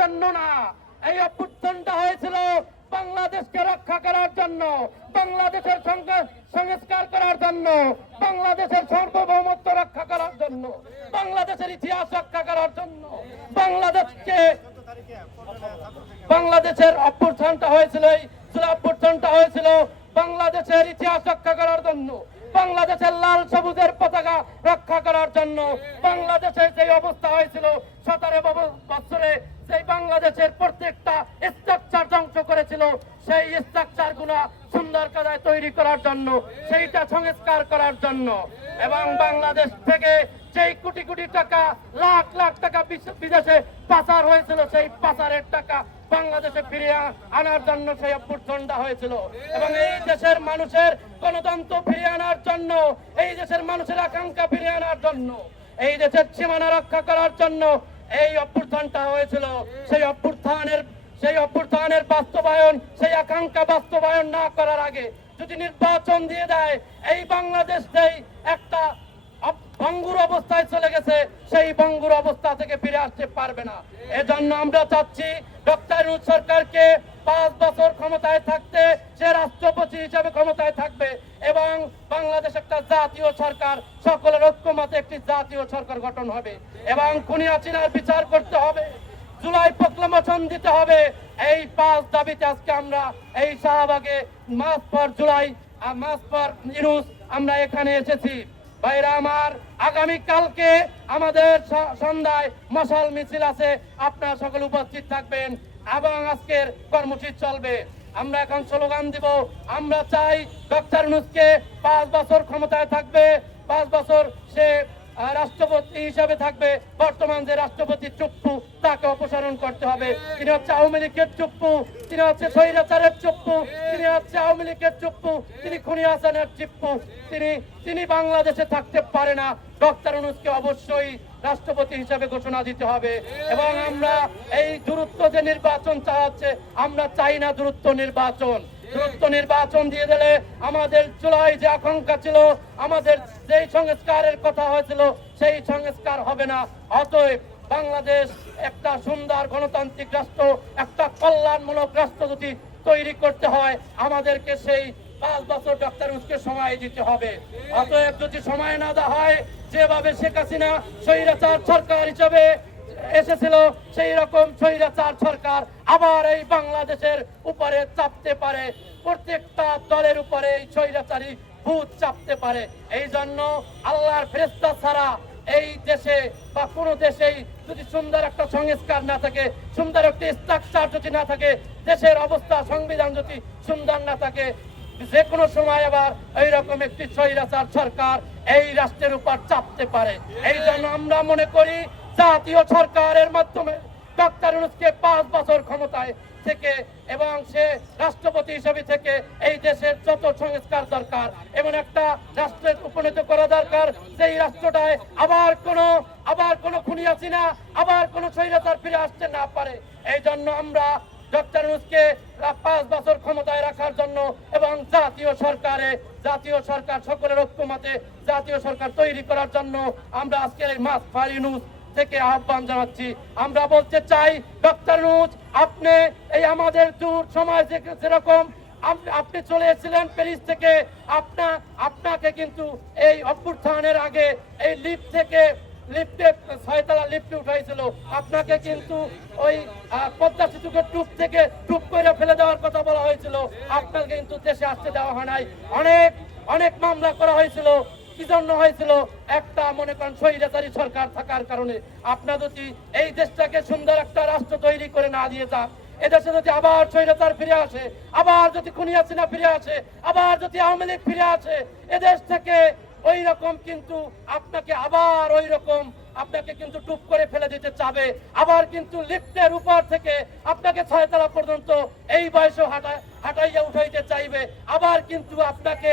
জন্য না। এই অভ্যুত্থানটা হয়েছিল বাংলাদেশকে রক্ষা করার জন্য, বাংলাদেশের সংস্কার করার জন্য, বাংলাদেশের সার্বভৌমত্ব রক্ষা করার জন্য, বাংলাদেশের ইতিহাস রক্ষা করার জন্য, বাংলাদেশকে বাংলাদেশের অভ্যুত্থানটা হয়েছিল অভ্যুত্থানটা হয়েছিল বাংলাদেশের ইতিহাস রক্ষা করার জন্য, বাংলাদেশের লাল সবুজের পতাকা রক্ষা করার জন্য বাংলাদেশের যে অবস্থা হয়েছিল সতেরো বছরে সেই বাংলাদেশের প্রত্যেকটা স্ট্রাকচার ধ্বংস করেছিল। সেই স্ট্রাকচারগুলা সুন্দর কাদায় তৈরি করার জন্য, সেইটা সংস্কার করার জন্য। এবং বাংলাদেশ থেকে যেই কোটি কোটি টাকা, লাখ লাখ টাকা বিদেশে পাচার হয়েছিল, সেই পাচারের টাকা বাংলাদেশে ফিরিয়ে আনার জন্য সেই অভ্যুত্থানটা হয়েছিল। এবং এই দেশের মানুষের গণতন্ত্র ফিরিয়ে আনার জন্য, এই দেশের মানুষের আকাঙ্ক্ষা ফিরিয়ে আনার জন্য, এই দেশের সীমানা রক্ষা করার জন্য এই অভ্যুত্থানটা হয়েছিল। সেই অভ্যুত্থানের সেই অভ্যুত্থানের বাস্তবায়ন, সেই আকাঙ্ক্ষা বাস্তবায়ন না করার আগে যদি নির্বাচন দিয়ে দেয়, এই বাংলাদেশ যেই একটা ভঙ্গুর অবস্থায় চলে গেছে, সেই ভঙ্গুর অবস্থা থেকে ফিরে আসতে পারবে না। এজন্য আমরা চাচ্ছি ডক্টর সরকারকে পাঁচ বছর ক্ষমতায় থাকতে সে রাষ্ট্রপতি হিসেবে ক্ষমতায় থাকবে এবং বাংলাদেশ একটা জাতীয় সরকার, সকলের ঐক্যমতে একটি জাতীয় সরকার গঠন হবে এবং খুনিয়া চিনার বিচার করতে হবে। জুলাই প্রক্লামেশন দিতে হবে। এই পাঁচ দাবিতে আজকে আমরা এই শাহবাগে মাস পর জুলাই মাস পর ইউনুস আমরা এখানে এসেছি। ভাইরা আমার, আগামী কালকে আমাদের সন্ধ্যায় মশাল মিছিল আছে। আপনারা সকলে উপস্থিত থাকবেন। এবং আজকের কর্মসূচি চলবে। আমরা এখন স্লোগান দিব, আমরা চাই ডক্টর নুসকে পাঁচ বছর ক্ষমতায় থাকবে, পাঁচ বছর সে রাষ্ট্রপতি হিসাবে থাকবে বর্তমান যে রাষ্ট্রপতি চুপ্পু, তাকে অপসারণ করতে হবে। তিনি হচ্ছে আওয়ামী লীগের চুপ্পু, তিনি হচ্ছে স্বৈরাচারের চুপ্পু, তিনি হচ্ছে আওয়ামী লীগের চুপ্পু, তিনি খুনি হাসানের চিপ্পু। তিনি তিনি বাংলাদেশে থাকতে পারে না। ডক্টর অনুজকে অবশ্যই রাষ্ট্রপতি হিসাবে ঘোষণা দিতে হবে। এবং আমরা এই দূরত্ব যে নির্বাচন চালাচ্ছে, আমরা চাই না দূরত্ব নির্বাচন। দ্রুত নির্বাচন দিয়ে দিলে আমাদের জুলাই যে আকাঙ্ক্ষা ছিল, আমাদের যেই সংস্কারের কথা হয়েছিল, সেই সংস্কার হবে না। অতএব বাংলাদেশ একটা সুন্দর গণতান্ত্রিক রাষ্ট্র, একটা কল্যাণমূলক রাষ্ট্র যদি তৈরি করতে হয়, আমাদেরকে সেই পাঁচ বছর ডক্টর উসকে সময় দিতে হবে। অতএব যদি সময় না দেওয়া হয়, যেভাবে শেখ হাসিনা স্বৈরাচার সরকার হিসেবে এসেছিল সেই রকম স্বৈরাচার সরকার। আবার এই বাংলাদেশের উপরে চাপতে পারে। প্রত্যেকটা দলের উপরে এই স্বৈরাচারী ভূত চাপতে পারে। এই জন্য আল্লাহর ফেরেস্তা ছাড়া এই দেশে বা কোনো দেশেই যদি সুন্দর একটা সংস্কার না থাকে, সুন্দর একটি স্ট্রাকচার যদি না থাকে, দেশের অবস্থা, সংবিধান যদি সুন্দর না থাকে, যে কোনো সময় আবার এইরকম একটি স্বৈরাচার সরকার এই রাষ্ট্রের উপর চাপতে পারে। এই জন্য আমরা মনে করি জাতীয় সরকারের মাধ্যমে ডক্টর ইউনূসকে পাঁচ বছর ক্ষমতায় থেকে এবং সে রাষ্ট্রপতি হিসেবে থেকে এই দেশের যত সংস্কার দরকার এবং একটা রাষ্ট্রের উপনীত করা দরকার সেই রাষ্ট্রটায় আবার কোন আবার কোন খুনি আছি না, আবার কোন স্বৈরাচার ফিরে আসতে না পারে। এই জন্য আমরা ডক্টর ইউনূসকে পাঁচ বছর ক্ষমতায় রাখার জন্য এবং জাতীয় সরকারে, জাতীয় সরকার সকলের ঐক্যমতে জাতীয় সরকার তৈরি করার জন্য আমরা আজকের এই মাস ফার ইউনুস থেকে আহ্বান জানাচ্ছি। আমরা বলতে চাই, ডক্টর নুজ, আপনি এই আমাদের দূর থেকে যেরকম আপনি চলে এসেছিলেন প্যারিস থেকে, আপনা, আপনাকে কিন্তু এই অভ্যুত্থানের আগে এই লিফট থেকে লিফটে, ছয়তলা লিফটে উঠাইছিল। আপনাকে কিন্তু ওই পদ্মা সেতুকে টুপ থেকে টুপ করে ফেলে দেওয়ার কথা বলা হয়েছিল। আপনাকে কিন্তু দেশে আসতে দেওয়া হয় নাই। অনেক অনেক মামলা করা হয়েছিল। কি জন্য হয়েছিল? একটা মনে করেন স্বৈরাচারী সরকার থাকার কারণে। আপনার যদি এই দেশটাকে সুন্দর একটা রাষ্ট্র তৈরি করে না দিয়ে যান, এদেশে যদি আবার স্বৈরাচার ফিরে আসে, আবার যদি খুনি হাসিনা ফিরে আসে, আবার যদি আওয়ামী লীগ ফিরে আসে, এদেশ থেকে ওই রকম কিন্তু আপনাকে আবার ওই রকম আপনাকে কিন্তু টুপ করে ফেলে দিতে চাবে। আবার কিন্তু লিফটের উপর থেকে আপনাকে ছয়তলা পর্যন্ত এই বয়সে হাঁটা হাঁটাইয়া উঠাইতে চাইবে। আবার কিন্তু আপনাকে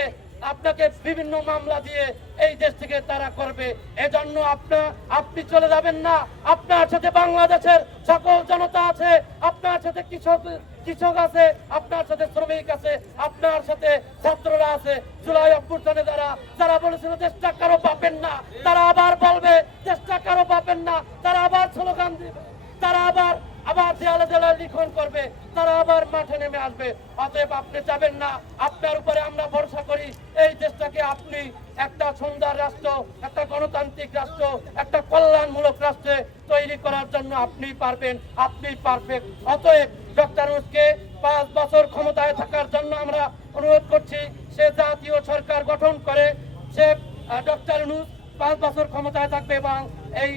আপনাকে বিভিন্ন মামলা দিয়ে এই দেশ থেকে তারা করবে। এজন্য আপনার আপনি চলে যাবেন না। আপনার সাথে বাংলাদেশের সকল জনতা আছে, আপনার সাথে কৃষক কৃষক আছে, আপনার সাথে শ্রমিক আছে, আপনার সাথে ছাত্ররা আছে। জুলাই অভ্যুত্থানে যারা যারা বলেছিল, দেশটা কারও পাবেন না। তারা আবার বলবে, দেশটা কারও পাবেন না। তারা আবার স্লোগান দিবে। তারা আবার আবার দেয়ালে দেয়ালে লিখন করবে, তারা আবার মাঠে নেমে আসবে। অতএব আপনি যাবেন না, আপনার উপরে আমরা ভরসা করি। এই দেশটাকে আপনি একটা সুন্দর রাষ্ট্র, একটা গণতান্ত্রিক রাষ্ট্র, একটা কল্যাণমূলক রাষ্ট্রে তৈরি করার জন্য আপনি পারবেন, আপনি পারফেক্ট। অতএব ডক্টর উসকে পাঁচ বছর ক্ষমতায় থাকার জন্য আমরা অনুরোধ করছি, সে জাতীয় সরকার গঠন করে, সে ডক্টর নুস পাঁচ বছর ক্ষমতায় থাকবে এবং এই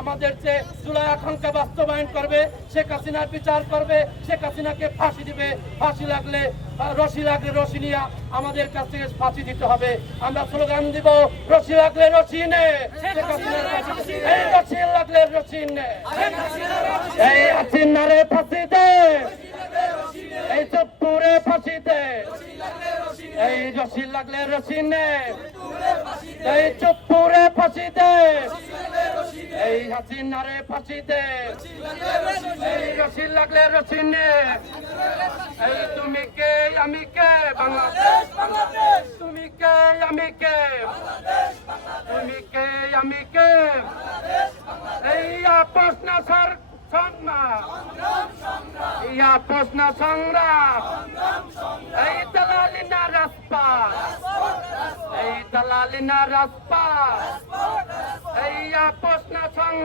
আমাদের যে জুলাই আকাঙ্ক্ষা বাস্তবায়ন করবে শেখ হাসিনার বিচার করবে শেখ হাসিনাকে ফাঁসি দিবে। ফাঁসি লাগলে রশি লাগলে রশি নিয়ে আমাদের কাছ থেকে ফাঁসি দিতে হবে। আমরা স্লোগান দিব রশি লাগলে রশি নে। এই রশি লাগলে রশি নে। এই হাসিনারে ফাঁসি দে। এই চপ্পুরে ফাঁসি দে। এই রশি লাগলে রশি নে। এই চপ্পুরে ফাঁসি দে। এই হাসিনারে ফাঁসি দে এই রসিন লাগলে রসিনে। এই তুমি কে, আমি কে? বাংলাদেশ তুমি কে, আমি কে? তুমি কে, আমি কে? এই আপস না সর সংগ্রাম এই প্রশ্ন সংগ্রাম। এই দালালি না রাস্তা এই দালালি না রাস্তা এই ইয়া প্রশ্ন সংগ্রাম।